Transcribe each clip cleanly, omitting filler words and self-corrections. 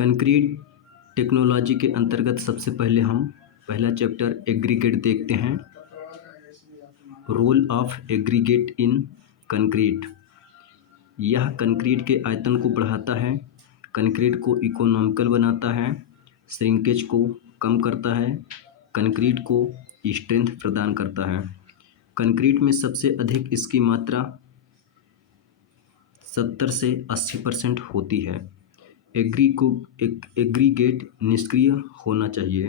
Concrete technology के अंतर्गत सबसे पहले हम पहला चैप्टर एग्रीगेट देखते हैं। Role of aggregate in concrete. यह कंक्रीट के आयतन को बढ़ाता है, कंक्रीट को इकोनॉमिकल बनाता है, श्रिंकेज को कम करता है, कंक्रीट को स्ट्रेंथ प्रदान करता है। कंक्रीट में सबसे अधिक इसकी मात्रा 70 से 80% होती है। एग्रीगेट निष्क्रिय होना चाहिए।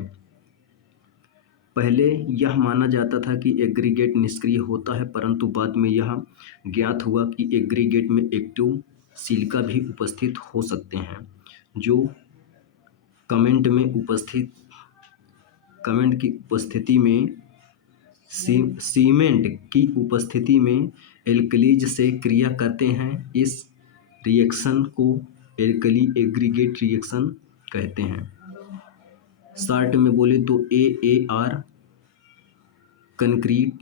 पहले यह माना जाता था कि एग्रीगेट निष्क्रिय होता है, परंतु बाद में यह ज्ञात हुआ कि एग्रीगेट में एक्टिव सिलिका भी उपस्थित हो सकते हैं, जो कमेंट की उपस्थिति में सीमेंट की उपस्थिति में एल्कलीज से क्रिया करते हैं। इस रिएक्शन को एल्कली एग्रीगेट रिएक्शन कहते हैं। शॉर्ट में बोले तो AAR कंक्रीट,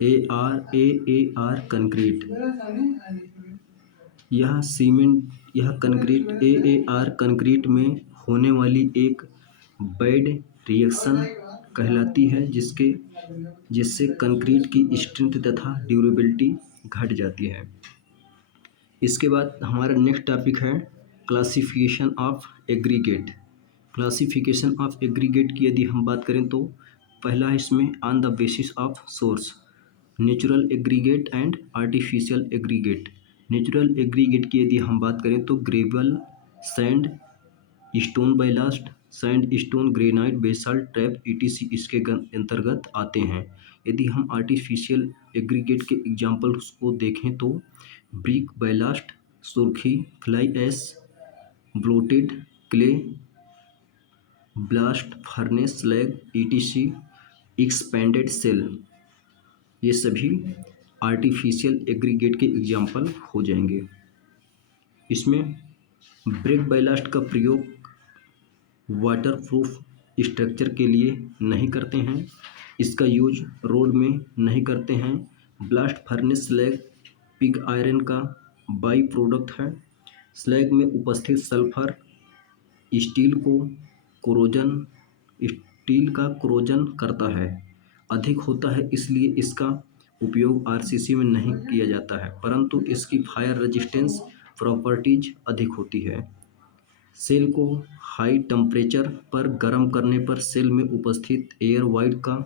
AAR कंक्रीट। यह कंक्रीट AAR कंक्रीट में होने वाली एक बैड रिएक्शन कहलाती है, जिससे कंक्रीट की स्ट्रेंथ तथा ड्यूरेबिलिटी घट जाती है। इसके बाद हमारा नेक्स्ट टॉपिक है classification of aggregate. Classification of aggregate की यदि हम बात करें तो पहला है इसमें on the basis of source, natural aggregate and artificial aggregate. Natural aggregate की यदि हम बात करें तो gravel, sand, stone ballast, sand stone, granite, basalt, trap ETC इसके अंतर्गत आते हैं। यदि हम आर्टिफिशियल एग्रीगेट के एग्जाम्पल्स को देखें तो ब्रिक बाइलास्ट, सुर्खी, fly ash, bloated clay, blast furnace slag ETC, expanded shale, ये सभी आर्टिफिशियल एग्रीगेट के एग्जाम्पल हो जाएंगे। इसमें ब्रिक बाइलास्ट का प्रयोग वाटरप्रूफ स्ट्रक्चर के लिए नहीं करते हैं, इसका यूज रोड में नहीं करते हैं। Blast furnace slag pig iron का बाई प्रोडक्ट है। स्लैग में उपस्थित सल्फर स्टील का कोरोजन करता है, अधिक होता है, इसलिए इसका उपयोग RCC में नहीं किया जाता है, परंतु इसकी फायर रेजिस्टेंस प्रॉपर्टीज अधिक होती है। सेल को हाई टेम्परेचर पर गर्म करने पर सेल में उपस्थित एयर वाइड का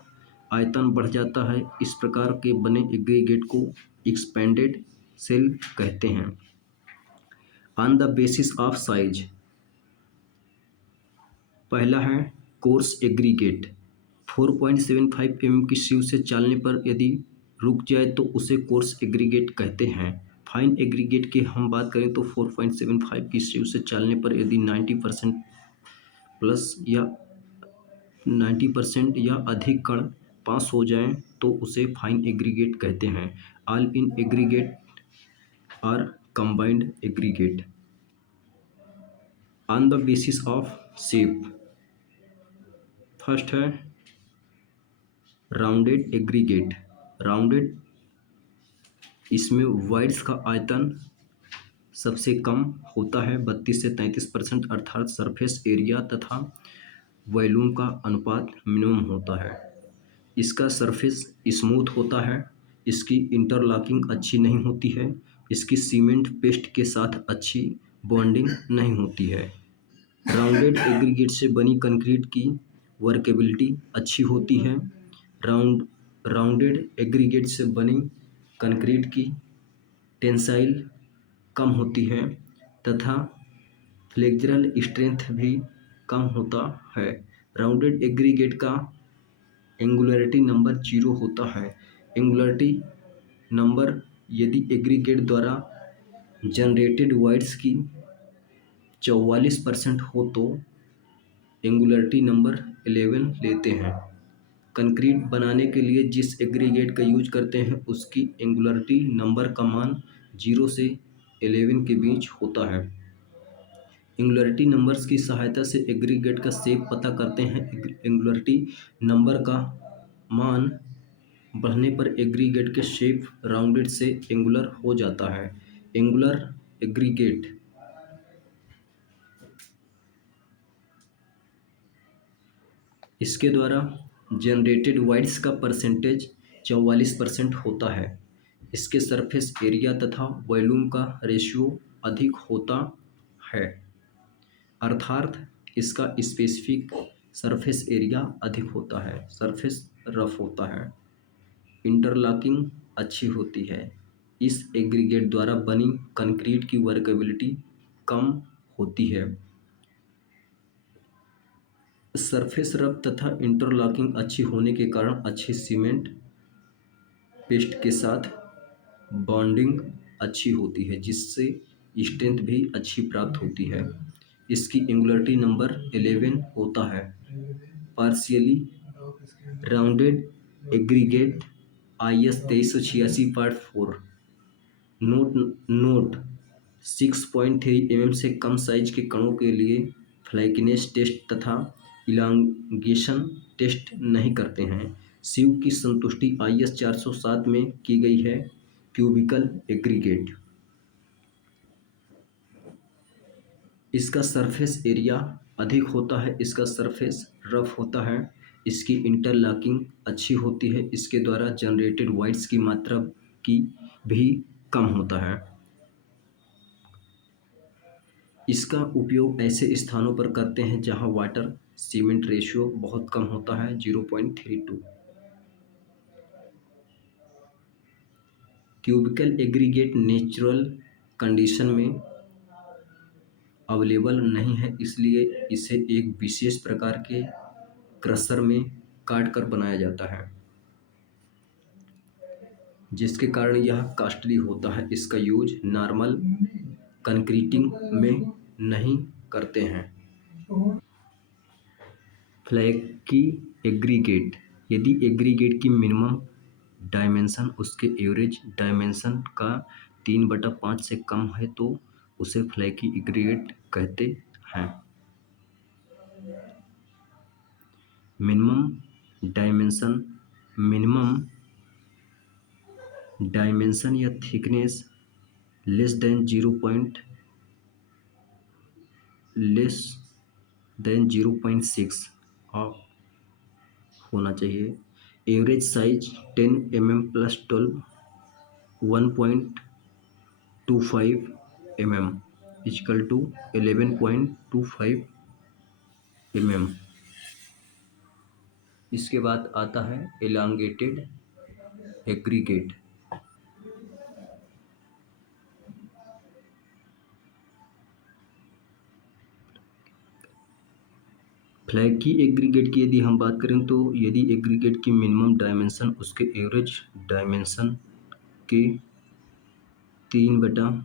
आयतन बढ़ जाता है। इस प्रकार के बने एग्रीगेट को एक्सपेंडेड सेल कहते हैं। On the basis of size, पहला है कोर्स एग्रीगेट। 4.75 mm की सीव से चालने पर यदि रुक जाए तो उसे कोर्स एग्रीगेट कहते हैं। फाइन एग्रीगेट की हम बात करें तो 4.75 की सीव से चालने पर यदि 90% प्लस या 90% या अधिक कण पास हो जाएं तो उसे फाइन एग्रीगेट कहते हैं। All in aggregate are combined aggregate. On the basis of shape, first है राउंडेड एग्रीगेट। राउंडेड, इसमें वाइड्स का आयतन सबसे कम होता है, 32 से 33%, अर्थात सरफेस एरिया तथा वॉल्यूम का अनुपात मिनिमम होता है। इसका सरफेस स्मूथ होता है, इसकी इंटरलॉकिंग अच्छी नहीं होती है, इसकी सीमेंट पेस्ट के साथ अच्छी बॉन्डिंग नहीं होती है। राउंडेड एग्रीगेट से बनी कंक्रीट की वर्केबिलिटी अच्छी होती है। राउंडेड एग्रीगेट से बनी कंक्रीट की टेंसाइल कम होती है तथा फ्लेक्सुरल स्ट्रेंथ भी कम होता है। राउंडेड एग्रीगेट का एंगुलरिटी नंबर 0 होता है। एंगुलरिटी नंबर यदि एग्रीगेट द्वारा जनरेटेड वाइड्स की 44% हो तो एंगुलरिटी नंबर 11 लेते हैं। कंक्रीट बनाने के लिए जिस एग्रीगेट का यूज करते हैं उसकी एंगुलरिटी नंबर का मान 0 से 11 के बीच होता है। एंगुलरिटी नंबर्स की सहायता से एग्रीगेट का शेप पता करते हैं। एंगुलरिटी नंबर का मान बढ़ने पर एग्रीगेट के शेप राउंडेड से एंगुलर हो जाता है। एंगुलर एग्रीगेट इसके द्वारा जनरेटेड वाइड्स का परसेंटेज 44% होता है। इसके सरफेस एरिया तथा वॉल्यूम का रेशियो अधिक होता है, अर्थात इसका स्पेसिफिक सरफेस एरिया अधिक होता है, सरफेस रफ होता है, इंटरलॉकिंग अच्छी होती है। इस एग्रीगेट द्वारा बनी कंक्रीट की वर्केबिलिटी कम होती है। सरफेस रफ तथा इंटरलॉकिंग अच्छी होने के कारण अच्छी सीमेंट पेस्ट के साथ बॉन्डिंग अच्छी होती है, जिससे स्ट्रेंथ भी अच्छी प्राप्त होती है। इसकी एंगुलरिटी नंबर 11 होता है। Partially rounded aggregate IS 2386 part 4 note 6.3 mm से कम साइज के कणों के लिए फ्लैकिनेस टेस्ट तथा इलांगेशन टेस्ट नहीं करते हैं। सीव की संतुष्टि IS 407 में की गई है। क्यूबिकल एग्रीगेट इसका सरफेस एरिया अधिक होता है, इसका सरफेस रफ होता है, इसकी इंटरलॉकिंग अच्छी होती है, इसके द्वारा जनरेटेड वाइड्स की मात्रा की भी कम होता है। इसका उपयोग ऐसे स्थानों पर करते हैं जहां वाटर सीमेंट रेशियो बहुत कम होता है 0.32। क्यूबिकल एग्रीगेट नेचुरल कंडीशन में अवेलेबल नहीं है, इसलिए इसे एक विशेष प्रकार के क्रशर में काट कर बनाया जाता है, जिसके कारण यह कॉस्टली होता है। इसका यूज नॉर्मल कंक्रीटिंग में नहीं करते हैं। फ्लैकी एग्रीगेट यदि एग्रीगेट की मिनिमम डायमेंशन उसके एवरेज डायमेंशन का 3/5 से कम है तो उसे फ्लैकी एग्रीगेट कहते हैं। मिनिमम डायमेंशन या थिकनेस लेस देन 0.6 होना चाहिए। Average size 10 mm + 12 1.25 mm = 11.25 mm। इसके बाद आता है एलांगेटेड एग्रीगेट। फ्लैकी एग्रीगेट की यदि हम बात करें तो यदि एग्रीगेट की मिनिमम डायमेंशन उसके एवरेज डायमेंशन के 3/।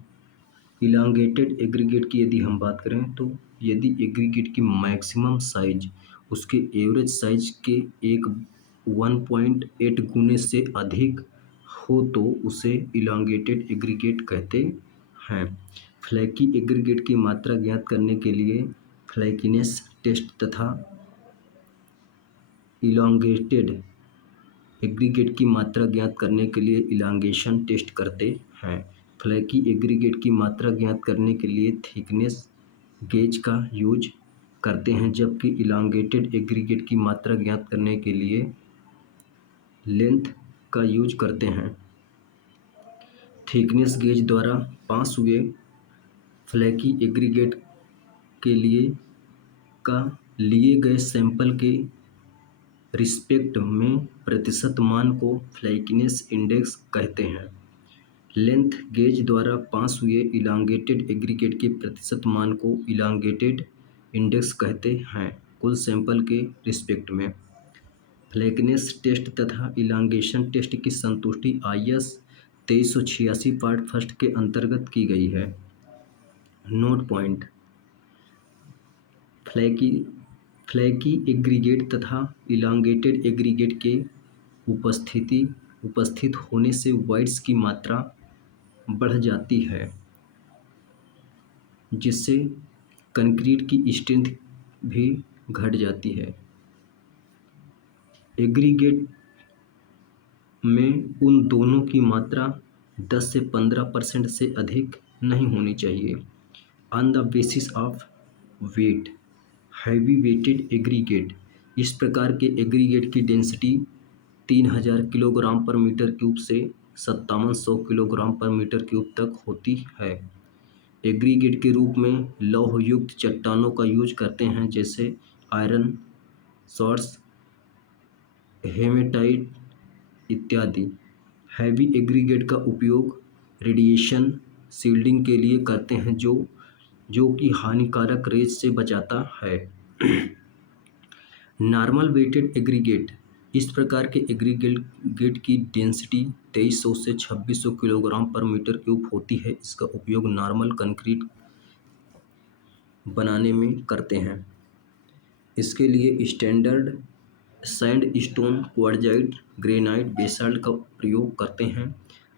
इलांगेटेड एग्रीगेट की यदि हम बात करें तो यदि एग्रीगेट की मैक्सिमम साइज उसके एवरेज साइज के 1.8 गुने से अधिक हो तो उसे इलांगेटेड एग्रीगेट कहते हैं। फ्लैकी एग्रीगेट की मात्रा ज्ञात करने के लिए फ्लैकीनेस टेस्ट तथा इलांगेटेड एग्रीगेट की मात्रा ज्ञात करने के लिए इलांगेशन टेस्ट करते हैं। फ्लैकी एग्रीगेट की मात्रा ज्ञात करने के लिए थिकनेस गेज का यूज करते हैं, जबकि इलांगेटेड एग्रीगेट की मात्रा ज्ञात करने के लिए लेंथ का यूज करते हैं। थिकनेस गेज द्वारा पास हुए फ्लैकी एग्रीगेट के लिए गए सैंपल के रिस्पेक्ट में प्रतिशत मान को फ्लैकीनेस इंडेक्स कहते हैं। लेंथ गेज द्वारा पास हुए इलांगेटेड एग्रीगेट के प्रतिशत मान को इलांगेटेड इंडेक्स कहते हैं कुल सैंपल के रिस्पेक्ट में। फ्लैकीनेस टेस्ट तथा इलांगेशन टेस्ट की संतुष्टि IS 2386 पार्ट 1 के अंतर्गत की गई है। नोट पॉइंट फ्लैकी एग्रीगेट तथा इलांगेटेड एग्रीगेट के उपस्थित होने से वाइड्स की मात्रा बढ़ जाती है, जिससे कंक्रीट की स्ट्रेंथ भी घट जाती है। एग्रीगेट में उन दोनों की मात्रा 10 से 15% से अधिक नहीं होनी चाहिए। On the basis of weight, heavy weighted aggregate, इस प्रकार के एग्रीगेट की डेंसिटी 3000 किलोग्राम पर मीटर क्यूब से 5700 किलोग्राम पर मीटर क्यूब तक होती है। एग्रीगेट के रूप में लौह युक्त चट्टानों का यूज करते हैं, जैसे आयरन, सॉर्ट्स, हेमेटाइट इत्यादि। हैवी एग्रीगेट का उपयोग रेडिएशन शील्डिंग के लिए करते हैं, जो कि हानिकारक रेज से बचाता है। नॉर्मल वेटेड एग्रीगेट, इस प्रकार के एग्रीगेट की डेंसिटी 2300 से 2600 किलोग्राम पर मीटर क्यूब होती है। इसका उपयोग नॉर्मल कंक्रीट बनाने में करते हैं। इसके लिए standard sandstone, quartzite, granite, basalt का प्रयोग करते हैं।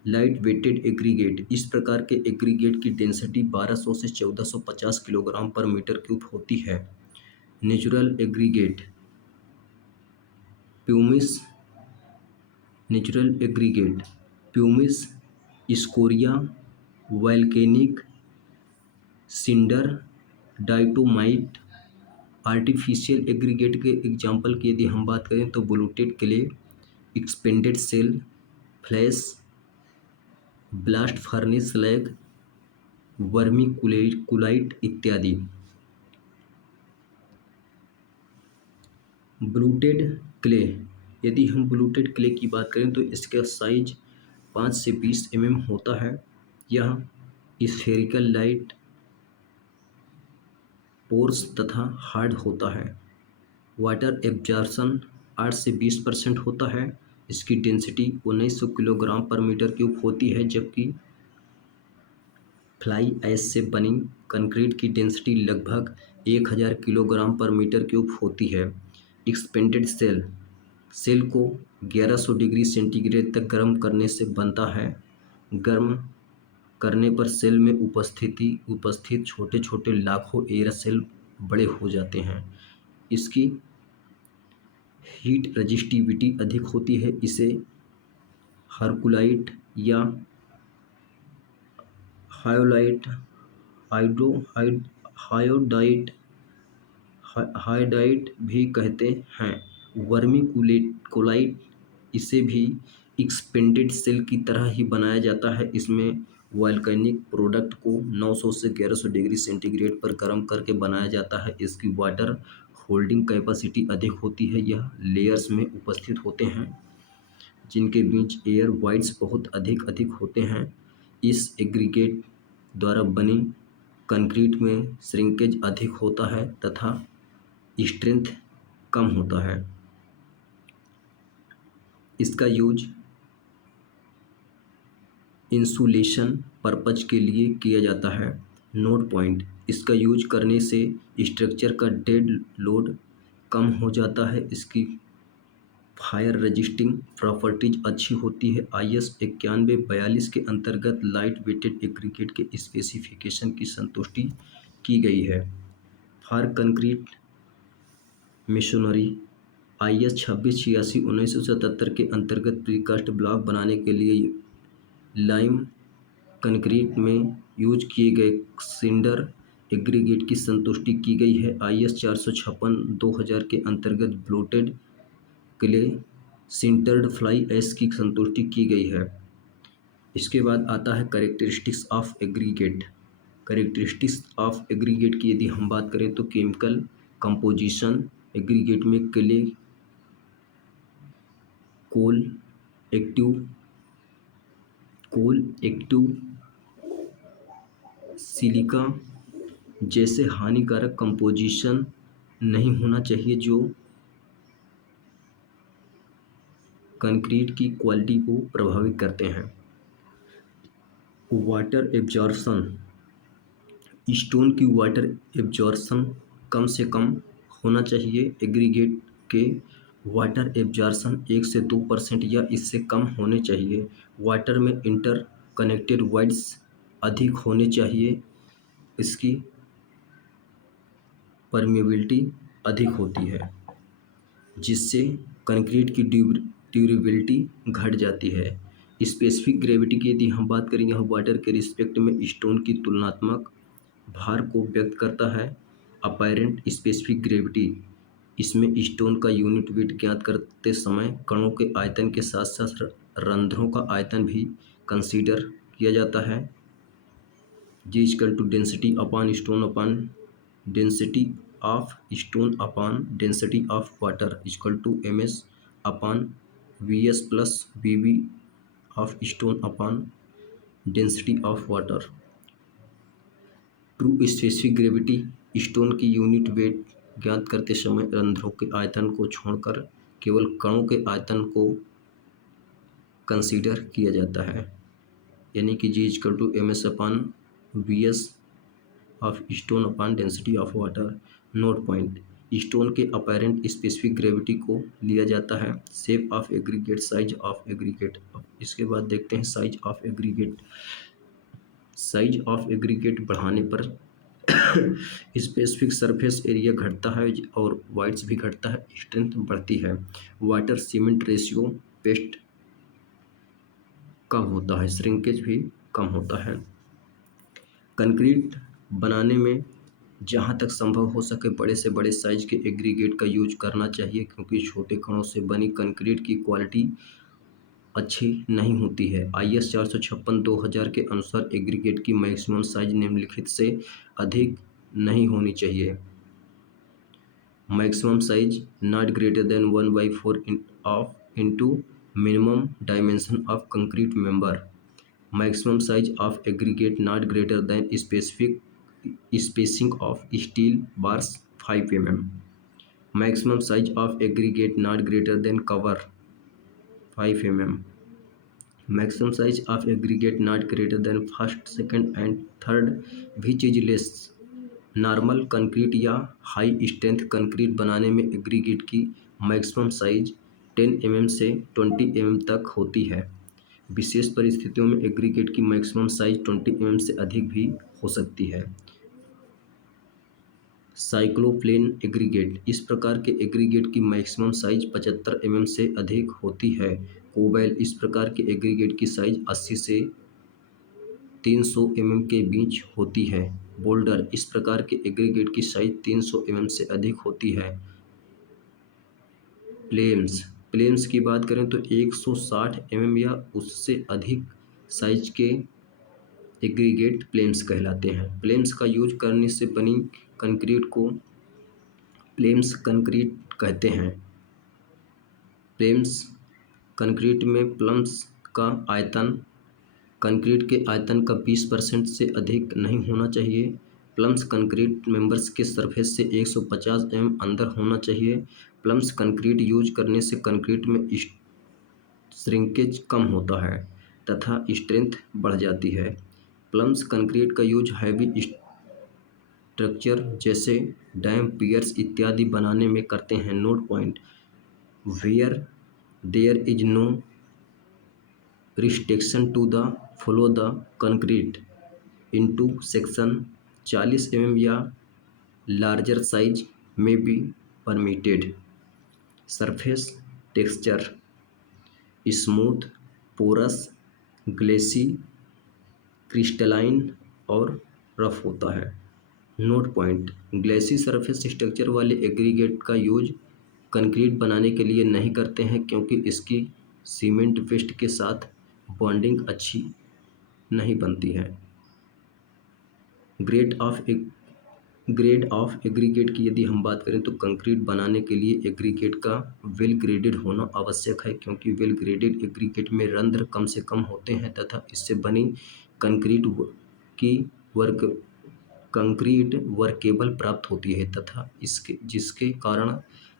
लाइट वेटेड एग्रीगेट, इस प्रकार के एग्रीगेट की डेंसिटी 1200 से 1450 किलोग्राम पर मीटर क्यूब होती है। Natural aggregate, pumice, natural aggregate, pumice, scoria, volcanic cinder, diatomite. Artificial aggregate के एग्जाम्पल की यदि हम बात करें तो bloated clay, expanded shale, flash, blast furnace slag, vermiculite इत्यादि। ब्लूटेड क्ले, यदि हम ब्लूटेड क्ले की बात करें तो इसका साइज 5 से 20 mm होता है। यह स्फेरिकल, लाइट, पोर्स तथा हार्ड होता है। वाटर एब्जॉर्प्शन 8 से 20% होता है। इसकी डेंसिटी 1900 किलोग्राम पर मीटर क्यूब होती है, जबकि फ्लाई ऐश से बनी कंक्रीट की डेंसिटी लगभग 1000 किलोग्राम पर मीटर क्यूब होती है। एक्सपेंडेड सेल, सेल को 1100 डिग्री सेंटीग्रेड तक गर्म करने से बनता है। गर्म करने पर सेल में उपस्थित छोटे छोटे लाखों एयर सेल बड़े हो जाते हैं। इसकी हीट रजिस्टिविटी अधिक होती है। इसे हर्कुलाइट या हायोलाइट, हायोडाइट भी कहते हैं। वर्मीकुलाइट, इसे भी एक्सपेंडेड सेल की तरह ही बनाया जाता है। इसमें वोल्केनिक प्रोडक्ट को 900 से 1100 डिग्री सेंटीग्रेड पर गर्म करके बनाया जाता है। इसकी वाटर होल्डिंग कैपेसिटी अधिक होती है। यह लेयर्स में उपस्थित होते हैं, जिनके बीच एयर वाइड्स बहुत अधिक होते हैं। इस एग्रीगेट द्वारा बनी कंक्रीट में श्रिंकेज अधिक होता है तथा स्ट्रेंथ कम होता है। इसका यूज इंसुलेशन पर्पज के लिए किया जाता है। नोट पॉइंट, इसका यूज करने से स्ट्रक्चर का डेड लोड कम हो जाता है। इसकी फायर रजिस्टिंग प्रॉपर्टीज अच्छी होती है। IS 9142 के अंतर्गत लाइट वेटेड एग्रीगेट के स्पेसिफिकेशन की संतुष्टि की गई है। फॉर कंक्रीट मेसोनरी, IS 2686 1977 के अंतर्गत प्रीकास्ट ब्लॉक बनाने के लिए लाइम कंक्रीट में यूज किए गए सिंडर एग्रीगेट की संतुष्टि की गई है। IS 456 2000 के अंतर्गत ब्लूटेड क्ले सिंटर्ड फ्लाई ऐश की संतुष्टि की गई है। इसके बाद आता है characteristics of aggregate. Characteristics of aggregate की यदि हम बात करें तो केमिकल कंपोजिशन, एग्रीगेट में क्ले कोल एक्टिव सिलिका जैसे हानिकारक कंपोजिशन नहीं होना चाहिए, जो कंक्रीट की क्वालिटी को प्रभावित करते हैं। वाटर एब्जॉर्प्शन, स्टोन की वाटर एब्जॉर्प्शन कम से कम होना चाहिए। एग्रीगेट के वाटर एब्जॉर्प्शन 1 से 2% या इससे कम होने चाहिए। वाटर में इंटर कनेक्टेड वाइड्स अधिक होने चाहिए। इसकी परमेबिलिटी अधिक होती है, जिससे कंक्रीट की ड्यूरेबिलिटी घट जाती है। स्पेसिफिक ग्रेविटी की यदि हम बात करें, यह वाटर के रिस्पेक्ट में स्टोन की तुलनात्मक भार को व्यक्त करता है। अपैरेंट स्पेसिफिक ग्रेविटी, इसमें स्टोन का यूनिट वेट ज्ञात करते समय कणों के आयतन के साथ साथ रंध्रों का आयतन भी कंसीडर किया जाता है। G equal to density upon stone upon density of stone upon density of water equal to M S upon V S plus V V of stone upon density of water. True specific gravity, stone की unit weight ज्ञात करते समय रंध्रों के आयतन को छोड़कर केवल कणों के आयतन को कंसीडर किया जाता है, यानी कि G equal to M S upon V S of stone upon density of water. Note point, stone के अपैरेंट स्पेसिफिक ग्रेविटी को लिया जाता है shape of aggregate, size of aggregate. इसके बाद देखते हैं size of aggregate. Size of aggregate बढ़ाने पर स्पेसिफिक सरफेस एरिया घटता है और वाइड्स भी घटता है, स्ट्रेंथ बढ़ती है। वाटर सीमेंट रेशियो पेस्ट कम होता है, श्रिंकेज भी कम होता है। कंक्रीट बनाने में जहाँ तक संभव हो सके बड़े से बड़े साइज के एग्रीगेट का यूज करना चाहिए, क्योंकि छोटे कणों से बनी कंक्रीट की क्वालिटी अच्छी नहीं होती है। IS 456/2000 के अनुसार एग्रीगेट की मैक्सिमम साइज निम्नलिखित से अधिक नहीं होनी चाहिए। Maximum size not greater then 1/4 of into minimum dimension of concrete member. Maximum size of aggregate not greater then specific spacing of steel bars 5 mm. Maximum size of aggregate not greater than cover 5 mm. Maximum size of aggregate not greater than first, second and third which is less. Normal concrete या high strength concrete बनाने में aggregate की maximum size 10 mm से 20 mm तक होती है। विशेष परिस्थितियों में एग्रीगेट की मैक्सिमम साइज 20 mm से अधिक भी हो सकती है। साइक्लोप्लेन एग्रीगेट, इस प्रकार के एग्रीगेट की मैक्सिमम साइज 75 mm से अधिक होती है। कोबैल, इस प्रकार के एग्रीगेट की साइज 80 से 300 mm के बीच होती है। बोल्डर, इस प्रकार के एग्रीगेट की साइज 300 mm से अधिक होती है। प्लेम्स की बात करें तो 160 mm या उससे अधिक साइज के एग्रीगेट प्लेम्स कहलाते हैं। प्लेम्स का यूज करने से बनी कंक्रीट को प्लेम्स कंक्रीट कहते हैं। प्लेम्स कंक्रीट में प्लम्स का आयतन कंक्रीट के आयतन का 20% से अधिक नहीं होना चाहिए। प्लम्स कंक्रीट मेंबर्स के सरफेस से 150 mm अंदर होना चाहिए। प्लम्स कंक्रीट यूज करने से कंक्रीट में श्रिंकेज कम होता है तथा स्ट्रेंथ बढ़ जाती है। प्लम्स कंक्रीट का यूज हैवी स्ट्रक्चर जैसे डैम, पियर्स इत्यादि बनाने में करते हैं। Note point, where there is no restriction to the flow the concrete into section 40 mm या लार्जर साइज में be permitted. Surface texture smooth, porous, Gleycy, crystalline और रफ होता है। Note point, Gleycy surface structure वाले aggregate का use concrete बनाने के लिए नहीं करते हैं, क्योंकि इसकी सीमेंट वेस्ट के साथ बॉन्डिंग अच्छी नहीं बनती है। ग्रेड ऑफ एग्रीगेट की यदि हम बात करें तो कंक्रीट बनाने के लिए एग्रीगेट का वेल ग्रेडेड होना आवश्यक है, क्योंकि वेल ग्रेडेड एग्रीगेट में रंध्र कम से कम होते हैं तथा इससे बनी कंक्रीट वर्केबल प्राप्त होती है तथा जिसके कारण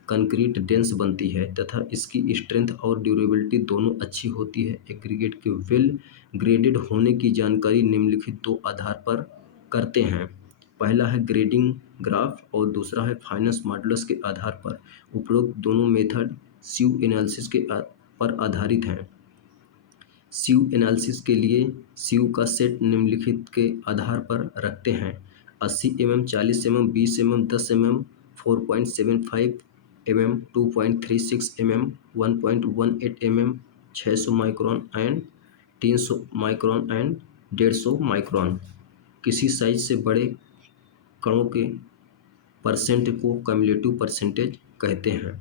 कंक्रीट डेंस बनती है तथा इसकी स्ट्रेंथ और ड्यूरेबिलिटी दोनों अच्छी होती है। एग्रीगेट के वेल ग्रेडेड होने की जानकारी निम्नलिखित दो आधार पर करते हैं। पहला है ग्रेडिंग ग्राफ और दूसरा है फाइनेंस मॉडल्स के आधार पर। उपरोक्त दोनों मेथड SIEW एनालिसिस के पर आधारित हैं। SIEW एनालिसिस के लिए SIEW का सेट निम्नलिखित के आधार पर रखते हैं: 80 mm, 40 mm, 20 mm, 10 mm, 4.75 mm, 2.36 mm, 1.18 mm, 600 micron and 300 micron and 150 micron. किसी साइज से बड़े कणों के परसेंट को कम्युलेटिव परसेंटेज कहते हैं।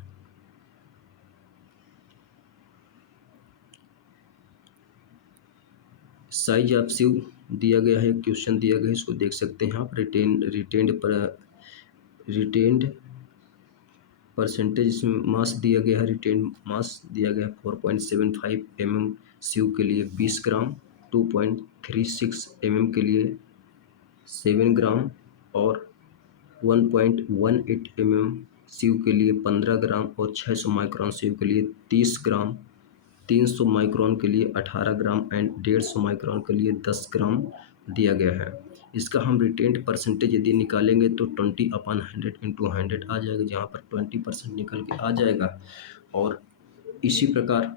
साइज ऑफ सिव दिया गया है, क्वेश्चन दिया गया है, इसको देख सकते हैं आप। रिटेन्ड परसेंटेज, इसमें मास दिया गया है, रिटेन्ड मास दिया गया है 4.75 mm सिव के लिए 20 ग्राम, 2.36 mm के लिए 7 ग्राम और 1.18 mm सिव के लिए 15 ग्राम और 600 माइक्रोन सिव के लिए 30 ग्राम, 300 माइक्रोन के लिए 18 ग्राम एंड 150 माइक्रोन के लिए 10 ग्राम दिया गया है। इसका हम रिटेंड परसेंटेज यदि निकालेंगे तो 20/100 इंटू 100 आ जाएगा, जहाँ पर 20% निकल के आ जाएगा। और इसी प्रकार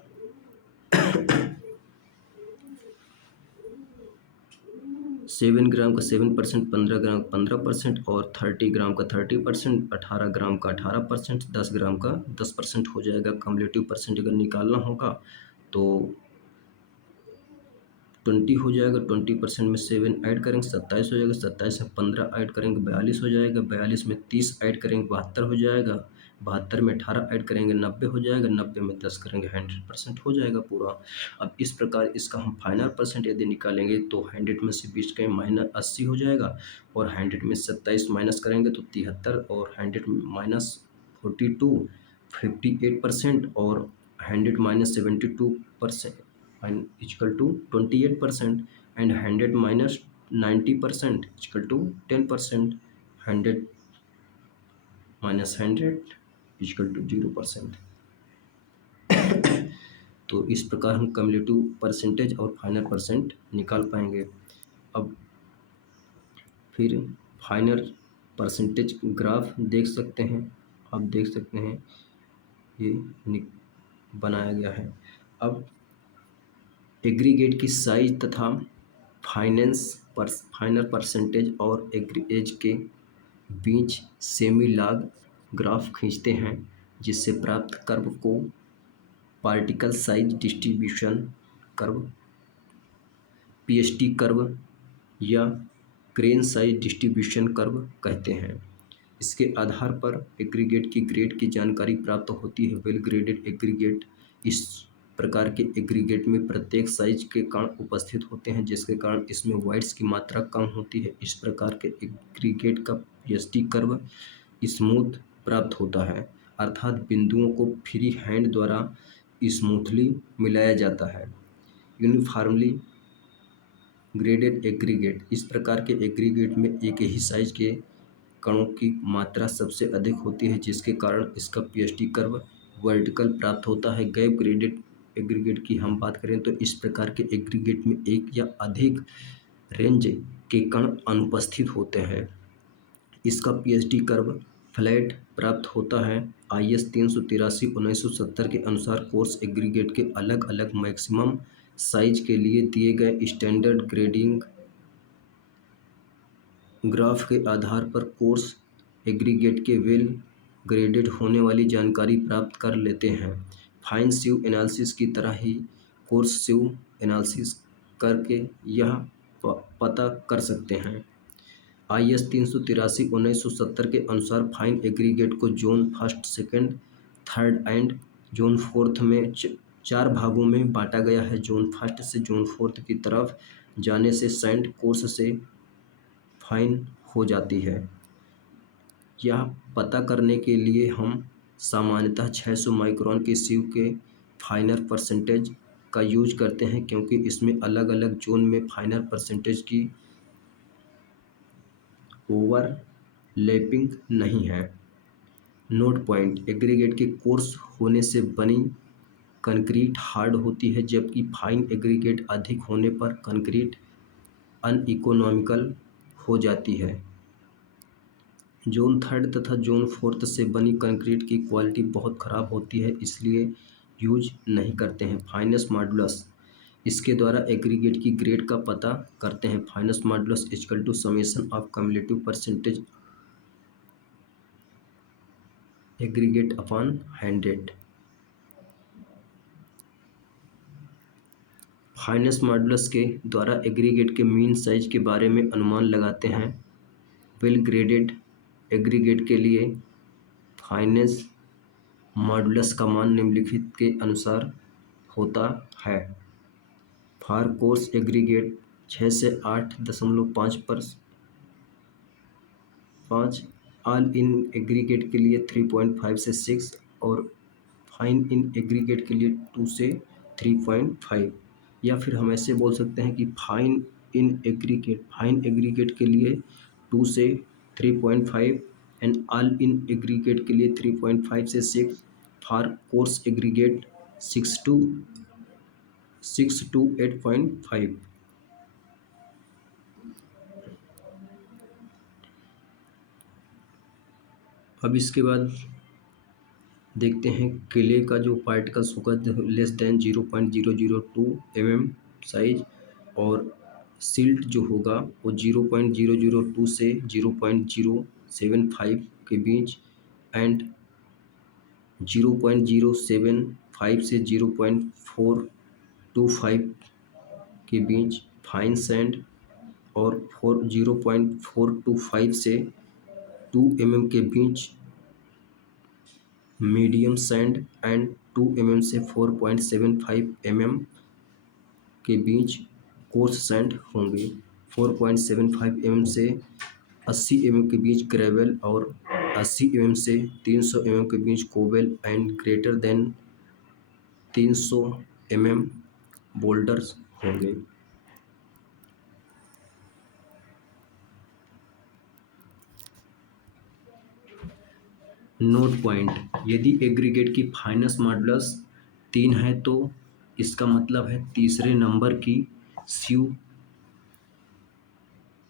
7 ग्राम का 7%, 15 ग्राम का 15% और 30 ग्राम का 30%, 18 ग्राम का 18%, 10 ग्राम का 10% हो जाएगा। कम्युलेटिव परसेंट अगर निकालना होगा तो 20 हो जाएगा, 20% में 7 ऐड करेंगे 27 हो जाएगा, 27 में 15 ऐड करेंगे 42 हो जाएगा, 42 में 30 ऐड करेंगे 72 हो जाएगा, 72 में 18 ऐड करेंगे 90 हो जाएगा, 90 में 10 करेंगे 100% हो जाएगा पूरा। अब इस प्रकार इसका हम फाइनल परसेंट यदि निकालेंगे तो 100 में से 20 का -80 हो जाएगा और 100 में 27 माइनस करेंगे तो 73 और 100 माइनस 42 58% और 100 minus 72% and equal to 28% and 100 minus 90% equal to 10%, 100 minus 100 equal to 0%। तो इस प्रकार हम कम्युलेटिव परसेंटेज और फाइनल परसेंट निकाल पाएंगे। अब फिर फाइनल परसेंटेज ग्राफ देख सकते हैं, आप देख सकते हैं ये बनाया गया है। अब एग्रीगेट की साइज तथा फाइनल परसेंटेज और एग्रीगेज के बीच सेमी लॉग ग्राफ खींचते हैं, जिससे प्राप्त कर्व को particle size distribution curve, PSD curve या क्रेन साइज डिस्ट्रीब्यूशन कर्व कहते हैं। इसके आधार पर एग्रीगेट की ग्रेड की जानकारी प्राप्त होती है। वेल ग्रेडेड एग्रीगेट, इस प्रकार के एग्रीगेट में प्रत्येक साइज के कण उपस्थित होते हैं, जिसके कारण इसमें वाइड्स की मात्रा कम होती है। इस प्रकार के एग्रीगेट का पीएसडी कर्व स्मूथ प्राप्त होता है, अर्थात बिंदुओं को फ्री हैंड द्वारा स्मूथली मिलाया जाता है। यूनिफॉर्मली ग्रेडेड एग्रीगेट, इस प्रकार के एग्रीगेट में एक ही साइज के कणों की मात्रा सबसे अधिक होती है, जिसके कारण इसका पीएसडी कर्व वर्टिकल प्राप्त होता है। गैप ग्रेडेड एग्रीगेट की हम बात करें तो इस प्रकार के एग्रीगेट में एक या अधिक रेंज के कण अनुपस्थित होते हैं। इसका पीएसडी कर्व फ्लैट प्राप्त होता है। IS 383/1970 के अनुसार कोर्स एग्रीगेट के अलग अलग मैक्सिमम साइज के लिए दिए गए स्टैंडर्ड ग्रेडिंग ग्राफ के आधार पर कोर्स एग्रीगेट के वेल ग्रेडेड होने वाली जानकारी प्राप्त कर लेते हैं। फाइन सिव एनालिसिस की तरह ही कोर्स सिव एनालिसिस करके यह पता कर सकते हैं। IS 383/1970 के अनुसार फाइन एग्रीगेट को zone first, second, third and zone fourth में 4 भागों में बांटा गया है। जोन फर्स्ट से जोन फोर्थ की तरफ जाने से सैंड कोर्स से फाइन हो जाती है। यह पता करने के लिए हम सामान्यतः 600 माइक्रोन के सिव के फाइनल परसेंटेज का यूज करते हैं, क्योंकि इसमें अलग अलग जोन में फाइनल परसेंटेज की ओवरलैपिंग नहीं है। नोट पॉइंट: एग्रीगेट के कोर्स होने से बनी कंक्रीट हार्ड होती है, जबकि फाइन एग्रीगेट अधिक होने पर कंक्रीट अनइकोनॉमिकल हो जाती है। जोन थर्ड तथा जोन फोर्थ से बनी कंक्रीट की क्वालिटी बहुत ख़राब होती है, इसलिए यूज नहीं करते हैं। फाइनेंस मॉडुलस, इसके द्वारा एग्रीगेट की ग्रेड का पता करते हैं। Fineness modulus equal to summation of cumulative percentage aggregate upon 100। Fineness models के द्वारा एग्रीगेट के मीन साइज के बारे में अनुमान लगाते हैं। वेल ग्रेडेड एग्रीगेट के लिए फाइनेंस मॉडुलस का मान निम्नलिखित के अनुसार होता है। फॉर कोर्स एग्रीगेट 6 से 8.5, ऑल इन एग्रीगेट के लिए 3.5 से 6 और फाइन इन एग्रीगेट के लिए 2 से 3.5। या फिर हम ऐसे बोल सकते हैं कि फाइन एग्रीगेट के लिए 2 से 3.5 एंड ऑल इन एग्रीगेट के लिए 3.5 से 6, फॉर कोर्स एग्रीगेट 6 to 8.5। अब इसके बाद देखते हैं क्ले का जो पार्टिकल्स होगा लेस देन 0.002 mm साइज, और सिल्ट जो होगा वो 0.002 से 0.075 के बीच, एंड 0.075 से 0.425 के बीच फाइन सैंड, और 0.425 से 2 mm के बीच मीडियम सैंड, एंड 2 mm से 4.75 mm के बीच कोर्स सैंड होंगे। 4.75 mm से 80 mm के बीच ग्रेवल, और 80 mm से 300 mm के बीच cobble, and greater than 300 mm boulders होंगे। नोट पॉइंट: यदि एग्रीगेट की फाइनेंस मॉडुलस 3 है तो इसका मतलब है तीसरे नंबर की स्यू,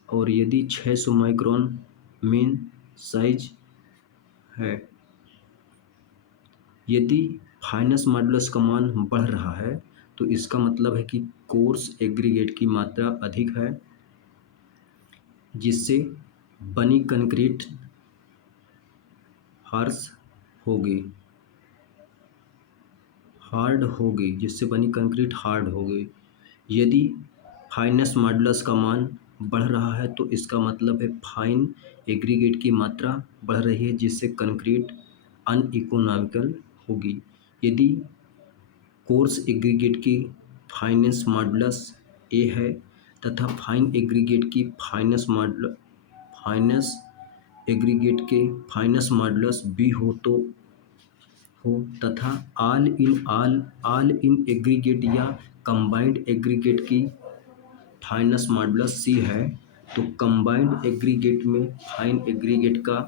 और यदि 600 माइक्रोन मीन साइज है। यदि फाइनेंस मॉडुलस का मान बढ़ रहा है तो इसका मतलब है कि कोर्स एग्रीगेट की मात्रा अधिक है, जिससे बनी कंक्रीट हार्ड होगी, जिससे बनी कंक्रीट हार्ड होगी। यदि फाइनेंस मॉडुलस का मान बढ़ रहा है तो इसका मतलब है फाइन एग्रीगेट की मात्रा बढ़ रही है, जिससे कंक्रीट अनइकोनॉमिकल होगी। यदि कोर्स एग्रीगेट की फाइनेंस मॉडुलस ए है तथा फाइन एग्रीगेट की फाइनेंस एग्रीगेट के फाइनेंस मॉडुलस बी हो तथा ऑल इन एग्रीगेट या कंबाइंड एग्रीगेट की फाइनेंस मॉडुलस सी है, तो कंबाइंड एग्रीगेट में फाइन एग्रीगेट का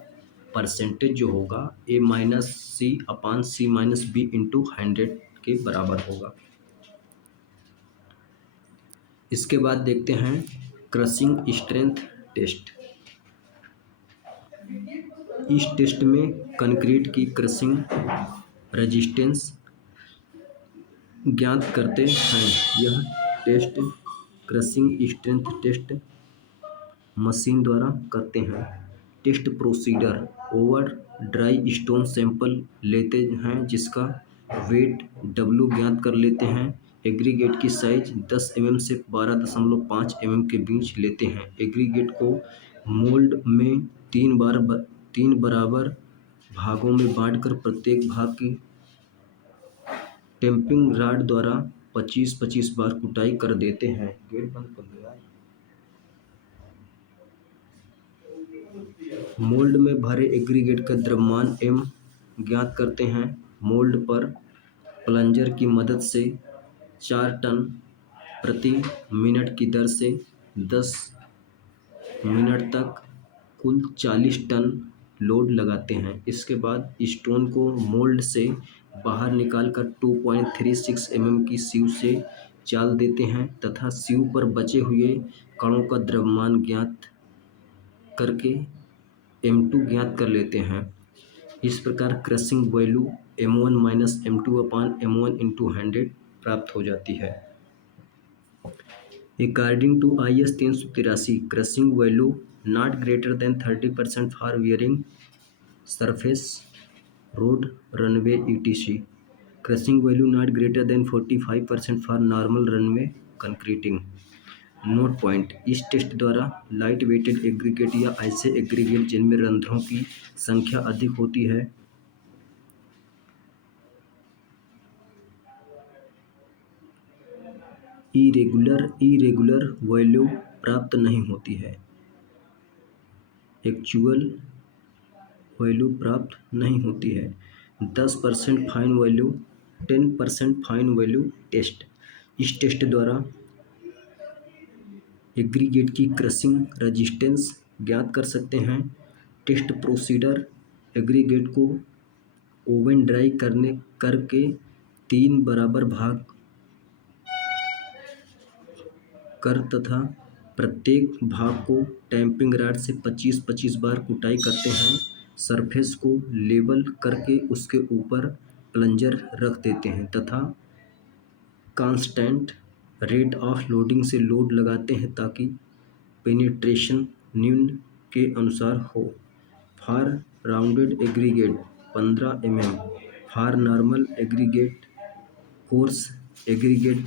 परसेंटेज जो होगा A-C/C-B/100 के बराबर होगा। इसके बाद देखते हैं क्रशिंग स्ट्रेंथ टेस्ट। इस टेस्ट में कंक्रीट की क्रशिंग रेजिस्टेंस ज्ञात करते हैं। यह test crushing strength test machine द्वारा करते हैं। Test procedure: oven dry stone sample लेते हैं जिसका वेट W ज्ञात कर लेते हैं। एग्रीगेट की साइज 10 mm से 12.5 mm के बीच लेते हैं। एग्रीगेट को मोल्ड में 3 बराबर भागों में बांटकर प्रत्येक भाग की टैंपिंग रॉड द्वारा 25-25 बार कुटाई कर देते हैं। गेट बंद कर दो यार। मोल्ड में भरे एग्रीगेट का द्रव्यमान M ज्ञात करते हैं। मोल्ड पर प्लंजर की मदद से 4 टन प्रति मिनट की दर से 10 मिनट तक कुल 40 टन लोड लगाते हैं। इसके बाद स्टोन को मोल्ड से बाहर निकालकर 2.36 mm की सीव से चाल देते हैं तथा सीव पर बचे हुए कणों का द्रव्यमान ज्ञात करके M2 ज्ञात कर लेते हैं। इस प्रकार क्रशिंग वैल्यू M1 - M2/M1 × 100 प्राप्त हो जाती है। According to IS 383, crushing value not greater than 30% for wearing surface road runway etc. Crushing value not greater than 45% for normal runway concreting. Note point: इस टेस्ट द्वारा लाइट वेटेड एग्रीगेट या ऐसे aggregate जिनमें रंध्रों की संख्या अधिक होती है इरेगुलर वैल्यू प्राप्त नहीं होती है। एक्चुअल वैल्यू प्राप्त नहीं होती है। 10% fine value, 10% fine value test: इस टेस्ट द्वारा एग्रीगेट की क्रशिंग रेजिस्टेंस ज्ञात कर सकते हैं। टेस्ट प्रोसीडर: एग्रीगेट को ओवन ड्राई करके 3 बराबर भाग कर तथा प्रत्येक भाग को टैंपिंग रॉड से 25-25 बार कुटाई करते हैं। सरफेस को लेवल करके उसके ऊपर प्लंजर रख देते हैं तथा कांस्टेंट रेट ऑफ लोडिंग से लोड लगाते हैं ताकि पेनिट्रेशन न्यून के अनुसार हो। For rounded aggregate 15 mm, for normal aggregate coarse aggregate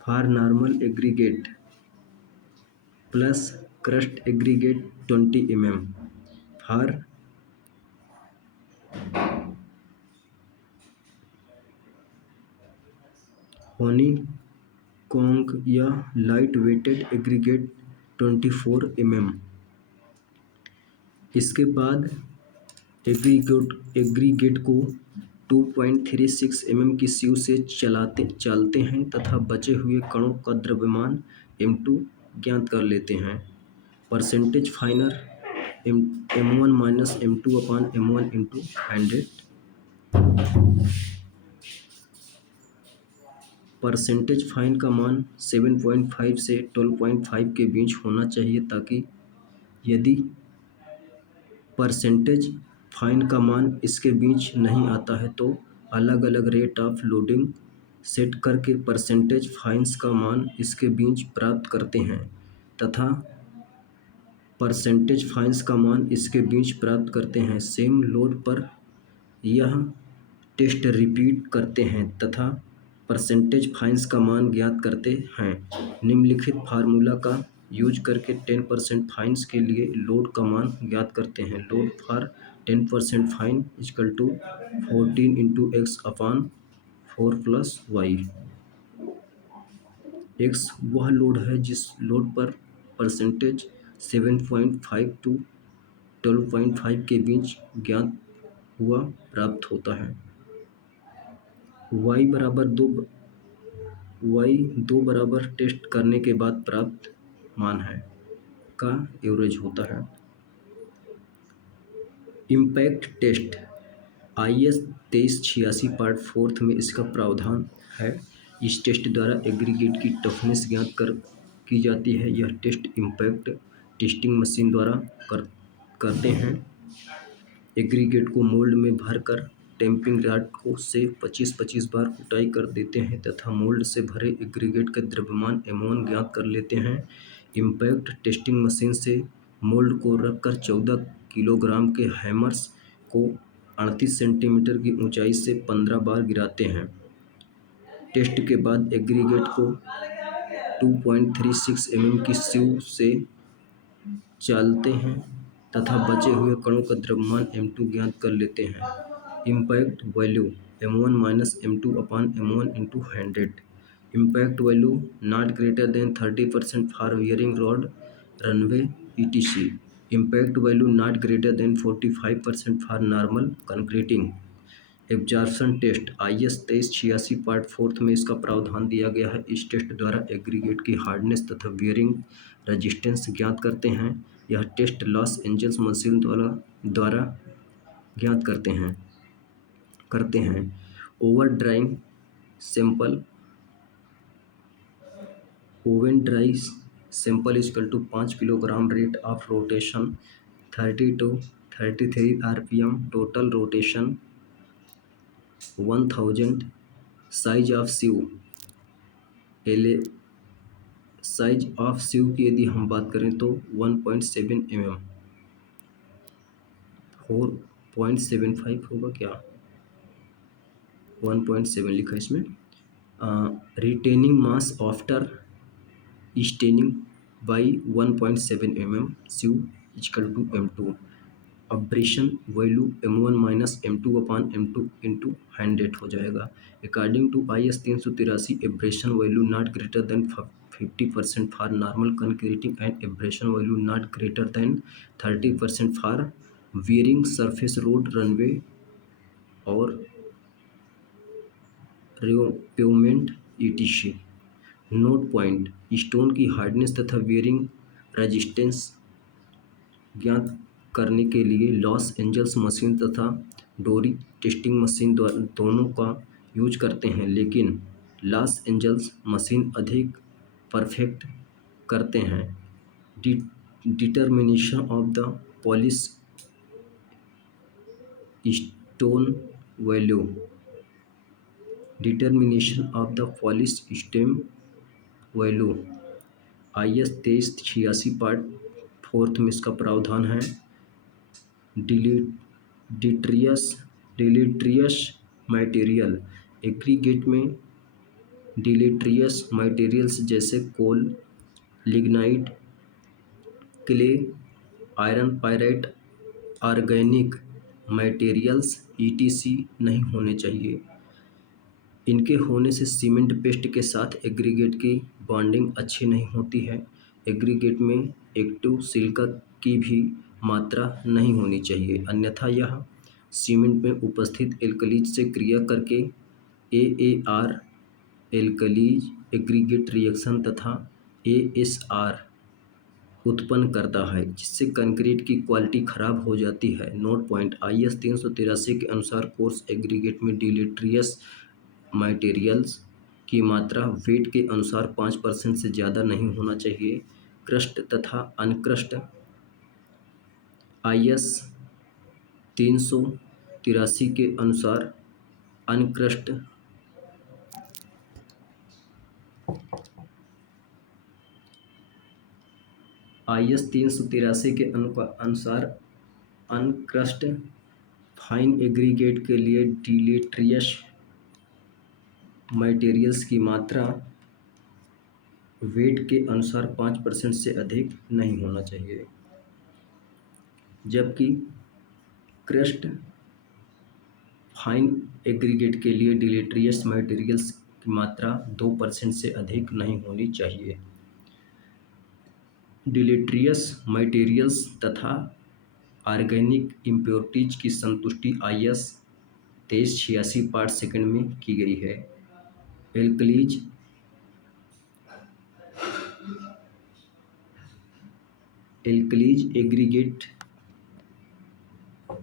for normal aggregate plus crust aggregate 20 mm, for होनी कॉन्ग या लाइट वेटेड एग्रीगेट 24 mm। इसके बाद एग्रीगेट को 2.36 mm की सीव से चलते हैं तथा बचे हुए कणों का द्रव्यमान m2 ज्ञात कर लेते हैं। Percentage फाइनर m1 minus m2 upon m1 into 100। Percentage fine का मान 7.5 से 12.5 के बीच होना चाहिए ताकि यदि परसेंटेज फाइन का मान इसके बीच नहीं आता है तो अलग अलग रेट ऑफ लोडिंग सेट करके परसेंटेज फाइन्स का मान इसके बीच प्राप्त करते हैं तथा परसेंटेज फाइन्स का मान इसके बीच प्राप्त करते हैं। सेम लोड पर यह टेस्ट रिपीट करते हैं तथा परसेंटेज फाइन्स का मान ज्ञात करते हैं। निम्नलिखित फार्मूला का यूज करके 10% फाइन्स के लिए लोड का मान ज्ञात करते हैं। Load for 10% fine equal to 14 into X upon 4 plus Y. X वह लोड है जिस लोड पर परसेंटेज 7.5 टू 12.5 के बीच ज्ञात हुआ प्राप्त होता है। वाई दो बराबर टेस्ट करने के बाद प्राप्त मान है का एवरेज होता है। इम्पैक्ट टेस्ट IS 2386 पार्ट 4 में इसका प्रावधान है। इस टेस्ट द्वारा एग्रीगेट की टफनेस ज्ञात की जाती है। यह टेस्ट इम्पैक्ट टेस्टिंग मशीन द्वारा करते हैं। एग्रीगेट को मोल्ड में भरकर टैंपिंग रॉड को से 25-25 बार कुटाई कर देते हैं तथा मोल्ड से भरे एग्रीगेट का द्रव्यमान m1 ज्ञात कर लेते हैं। इम्पैक्ट टेस्टिंग मशीन से मोल्ड को रखकर 14 किलोग्राम के हैमर्स को 38 सेंटीमीटर की ऊंचाई से 15 बार गिराते हैं। टेस्ट के बाद एग्रीगेट को 2.36 mm की सीव से चालते हैं तथा बचे हुए कणों का द्रव्यमान m2 ज्ञात कर लेते हैं। Impact value m1 minus m2 upon m1 into 100। Impact value not greater than 30% for wearing road runway etc। Impact value not greater than 45% for normal concreting. Absorption test IS 2386 part 4 में इसका प्रावधान दिया गया है। इस टेस्ट द्वारा aggregate की hardness तथा वियरिंग रेजिस्टेंस ज्ञात करते हैं। यह टेस्ट लॉस एंजल्स मशीन द्वारा ज्ञात करते हैं। Oven dry sample equal to 5 kilogram rate of rotation 30 to 33 RPM total rotation 1000। Size of sieve की यदि हम बात करें तो 1.7 mm 4.75 होगा क्या 1.7 लिखा इसमें। retaining mass after staining by 1.7 mm Cu is equal to m2. Abrasion value m1 minus m2 upon m2 into 100 हो जाएगा। According to IS 383 abrasion value not greater than 50% for normal concreting and abrasion value not greater than 30% for wearing surface road runway और pavement ETC। Note point, stone की hardness तथा wearing resistance ज्ञात करने के लिए Los Angeles machine तथा डोरी testing machine दोनों का यूज करते हैं, लेकिन लॉस एंजल्स मशीन अधिक परफेक्ट करते हैं। Determination of the polish stone value, determination of the polish stone value IS 2386 part 4 में इसका प्रावधान है। डिलीट्रियस मटेरियल, एग्रीगेट में डिलीट्रियस मटेरियल्स जैसे coal, lignite, clay, iron pyrite, organic materials ETC नहीं होने चाहिए। इनके होने से सीमेंट पेस्ट के साथ एग्रीगेट की बॉन्डिंग अच्छी नहीं होती है। एग्रीगेट में एक्टिव सिलिका की भी मात्रा नहीं होनी चाहिए, अन्यथा यह सीमेंट में उपस्थित एल्कलीज से क्रिया करके AAR एल्कलीज एग्रीगेट रिएक्शन तथा ASR उत्पन्न करता है, जिससे कंक्रीट की क्वालिटी खराब हो जाती है। नोट पॉइंट, IS 383 के अनुसार कोर्स एग्रीगेट में डिलीट्रियस मटेरियल्स की मात्रा वेट के अनुसार 5% से ज़्यादा नहीं होना चाहिए। क्रस्ट तथा अनक्रस्ट, IS 383 के अनुसार अनक्रस्ट IS 383 के अनुसार अनक्रस्ट फाइन एग्रीगेट के लिए डिलीट्रियस मटेरियल्स की मात्रा वेट के अनुसार 5% से अधिक नहीं होना चाहिए, जबकि क्रस्ट फाइन एग्रीगेट के लिए डिलीट्रियस मटेरियल्स की मात्रा 2% से अधिक नहीं होनी चाहिए। डिलीट्रियस मटेरियल्स तथा ऑर्गेनिक इम्प्योरिटीज की संतुष्टि IS 2386 पार्ट सेकंड में की गई है। Alkalis aggregate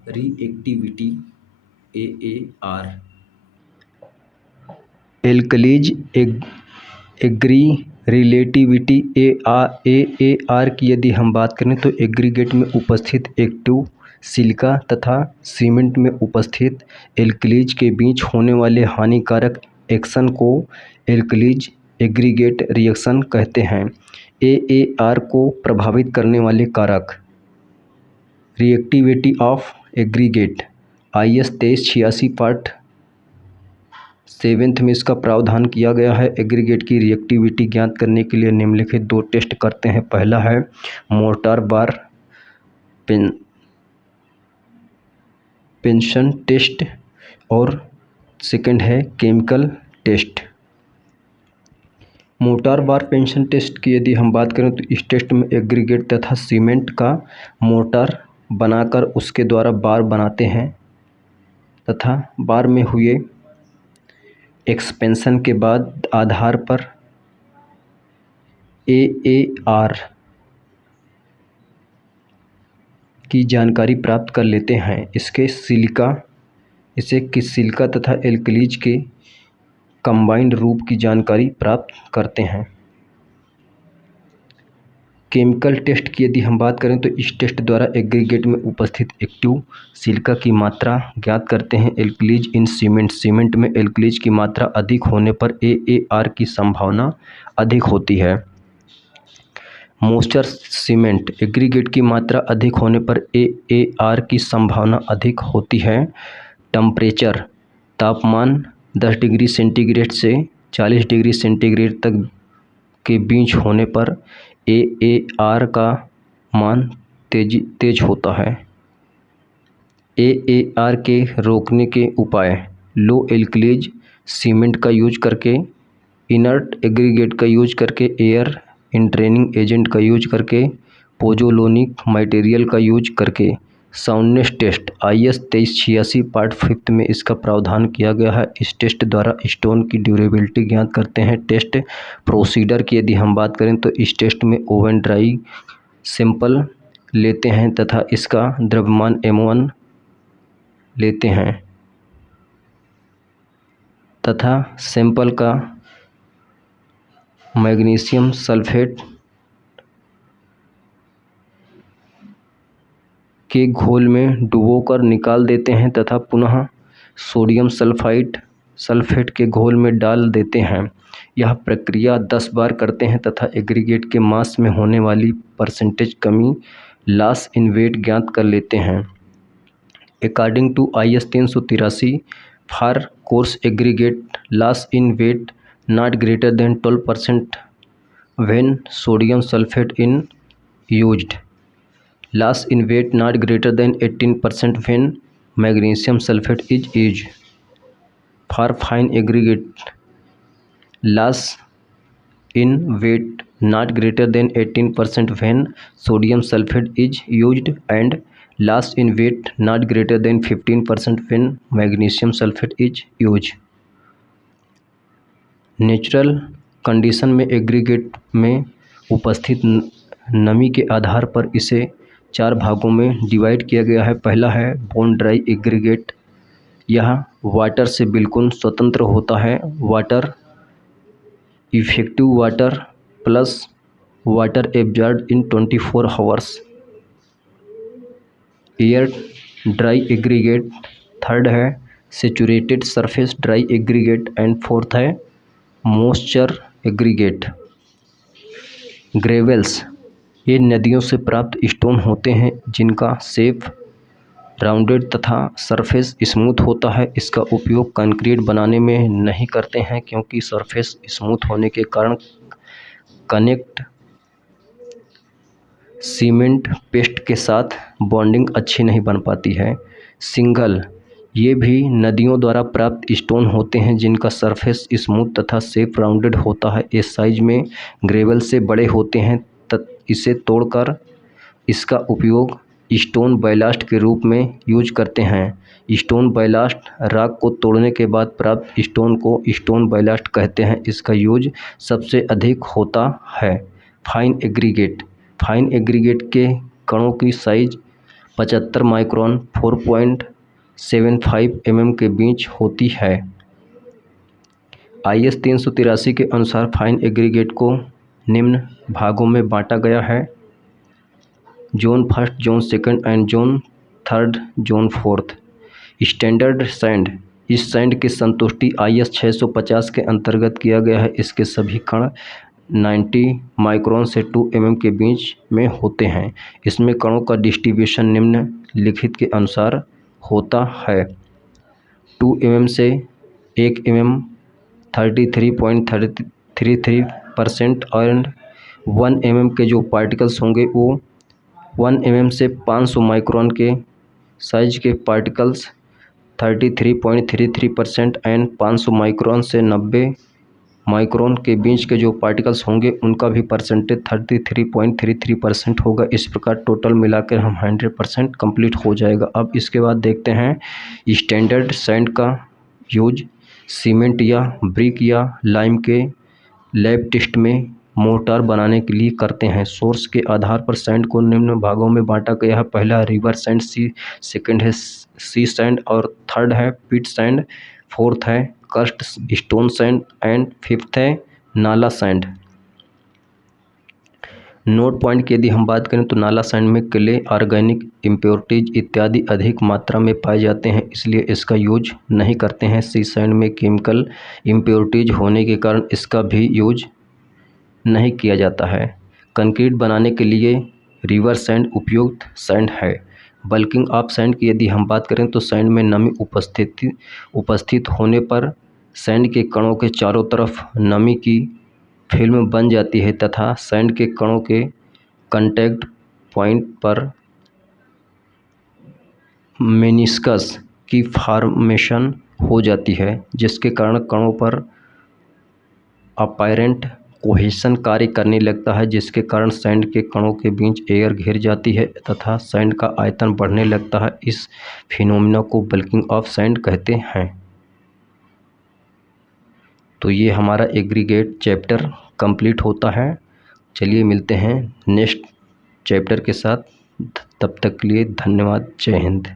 reactivity AAR, alkalis aggregate relativity AAR की यदि हम बात करें तो एग्रीगेट में उपस्थित एक्टिव सिलिका तथा सीमेंट में उपस्थित एल्कलीज के बीच होने वाले हानिकारक एक्शन को एल्कलीज एग्रीगेट रिएक्शन कहते हैं। AAR को प्रभावित करने वाले कारक, reactivity of aggregate, IS 2386 part 7 में इसका प्रावधान किया गया है। एग्रीगेट की रिएक्टिविटी ज्ञात करने के लिए निम्नलिखित 2 टेस्ट करते हैं। पहला है मोर्टार बार पेंशन टेस्ट और सेकंड है chemical test. Mortar bar pension test की यदि हम बात करें तो इस टेस्ट में एग्रीगेट तथा सीमेंट का मोर्टार बनाकर उसके द्वारा बार बनाते हैं तथा बार में हुए एक्सपेंशन के बाद आधार पर AAR की जानकारी प्राप्त कर लेते हैं। इसे सिलिका तथा एल्कलीज के कंबाइंड रूप की जानकारी प्राप्त करते हैं। केमिकल टेस्ट की यदि हम बात करें तो इस टेस्ट द्वारा एग्रीगेट में उपस्थित एक्टिव सिलिका की मात्रा ज्ञात करते हैं। एल्कलीज इन सीमेंट में एल्कलीज की मात्रा अधिक होने पर AAR की संभावना अधिक होती है। मॉइस्चर सीमेंट, एग्रीगेट की मात्रा अधिक होने पर AAR की संभावना अधिक होती है। टेम्परेचर, तापमान 10 डिग्री सेंटीग्रेड से 40 डिग्री सेंटीग्रेड तक के बीच होने पर AAR का मान तेज होता है। AAR के रोकने के उपाय: लो एल्कलीज सीमेंट का यूज करके, इनर्ट एग्रीगेट का यूज करके, एयर इंट्रेनिंग एजेंट का यूज करके, पोजोलोनिक मटेरियल का यूज करके। साउंडनेस टेस्ट IS 2386 पार्ट 5 में इसका प्रावधान किया गया है। इस टेस्ट द्वारा स्टोन की ड्यूरेबिलिटी ज्ञात करते हैं। टेस्ट प्रोसीडर की यदि हम बात करें तो इस टेस्ट में ओवन ड्राई सैंपल लेते हैं तथा इसका द्रव्यमान M1 लेते हैं तथा सैंपल का मैग्नीशियम सल्फेट के घोल में डुबोकर निकाल देते हैं तथा पुनः सोडियम सल्फेट के घोल में डाल देते हैं। यह प्रक्रिया 10 बार करते हैं तथा एग्रीगेट के मास में होने वाली परसेंटेज कमी लॉस इन वेट ज्ञात कर लेते हैं। According to IS 383 for coarse aggregate loss in weight not greater than 12% when sodium sulphate in used, loss in weight not greater than 18% when magnesium sulfate is used. For fine aggregate, loss in weight not greater than 18% when sodium sulfate is used and loss in weight not greater than 15% when magnesium sulfate is used. Natural condition में aggregate में उपस्थित नमी के आधार पर इसे 4 भागों में divide किया गया है। पहला है बोन ड्राई एग्रीगेट। यह वाटर से बिल्कुल स्वतंत्र होता है। Water effective water plus water absorb in 24 hours. Air dry aggregate. Third है saturated surface dry aggregate and fourth है मॉइस्चर एग्रीगेट। ग्रेवल्स ये नदियों से प्राप्त स्टोन होते हैं जिनका शेप राउंडेड तथा सरफेस स्मूथ होता है। इसका उपयोग कंक्रीट बनाने में नहीं करते हैं क्योंकि सरफेस स्मूथ होने के कारण कनेक्ट सीमेंट पेस्ट के साथ बॉन्डिंग अच्छी नहीं बन पाती है। सिंगल ये भी नदियों द्वारा प्राप्त स्टोन होते हैं जिनका सरफेस स्मूथ तथा शेप राउंडेड होता है। ये साइज में ग्रेवल से बड़े होते हैं इसे तोड़कर इसका उपयोग स्टोन बैलास्ट के रूप में यूज करते हैं। स्टोन बैलास्ट रॉक को तोड़ने के बाद प्राप्त स्टोन को स्टोन बैलास्ट कहते हैं। इसका यूज सबसे अधिक होता है। Fine aggregate. फाइन एग्रीगेट के कणों की साइज 75 माइक्रोन 4.75 mm के बीच होती है। IS 383 के अनुसार फाइन एग्रीगेट को निम्न भागों में बांटा गया है: zone first, zone second and zone third, zone fourth. Standard sand. इस सैंड की संतुष्टि IS 650 के अंतर्गत किया गया है। इसके सभी कण 90 माइक्रोन से 2 mm के बीच में होते हैं। इसमें कणों का डिस्ट्रीब्यूशन निम्नलिखित के अनुसार होता है: 2 mm से 1 mm 33.33% और 1 mm के जो पार्टिकल्स होंगे वो 1 mm से 500 माइक्रोन के साइज के पार्टिकल्स 33.33% एंड 500 माइक्रोन से 90 माइक्रोन के बीच के जो पार्टिकल्स होंगे उनका भी परसेंटेज 33.33% होगा। इस प्रकार टोटल मिलाकर हम 100% कंप्लीट हो जाएगा। अब इसके बाद देखते हैं स्टैंडर्ड सैंड का यूज सीमेंट या ब्रिक या लाइम के लैब टेस्ट में मोर्टार बनाने के लिए करते हैं। सोर्स के आधार पर सैंड को निम्न भागों में बांटा गया है: पहला रिवर सैंड, सेकंड है सी सैंड और थर्ड है पिट सैंड, फोर्थ है कस्ट स्टोन सैंड एंड फिफ्थ है नाला सैंड। नोट पॉइंट की यदि हम बात करें तो नाला सैंड में क्ले, ऑर्गेनिक इम्प्योरिटीज इत्यादि अधिक मात्रा में पाए जाते हैं, इसलिए इसका यूज नहीं करते हैं। सी सैंड में केमिकल इम्प्योरिटीज होने के कारण इसका भी यूज नहीं किया जाता है। कंक्रीट बनाने के लिए रिवर सैंड उपयुक्त सैंड है। बल्किंग ऑफ सैंड की यदि हम बात करें तो सैंड में नमी उपस्थित होने पर सैंड के कणों के चारों तरफ नमी की फिल्म बन जाती है तथा सैंड के कणों के कांटेक्ट पॉइंट पर मेनिस्कस की फॉर्मेशन हो जाती है, जिसके कारण कणों पर अपैरेंट कोहेशन कार्य करने लगता है, जिसके कारण सैंड के कणों के बीच एयर घिर जाती है तथा सैंड का आयतन बढ़ने लगता है। इस फिनोमिना को बल्किंग ऑफ सैंड कहते हैं। तो ये हमारा एग्रीगेट चैप्टर कंप्लीट होता है। चलिए मिलते हैं नेक्स्ट चैप्टर के साथ। तब तक के लिए धन्यवाद। जय हिंद।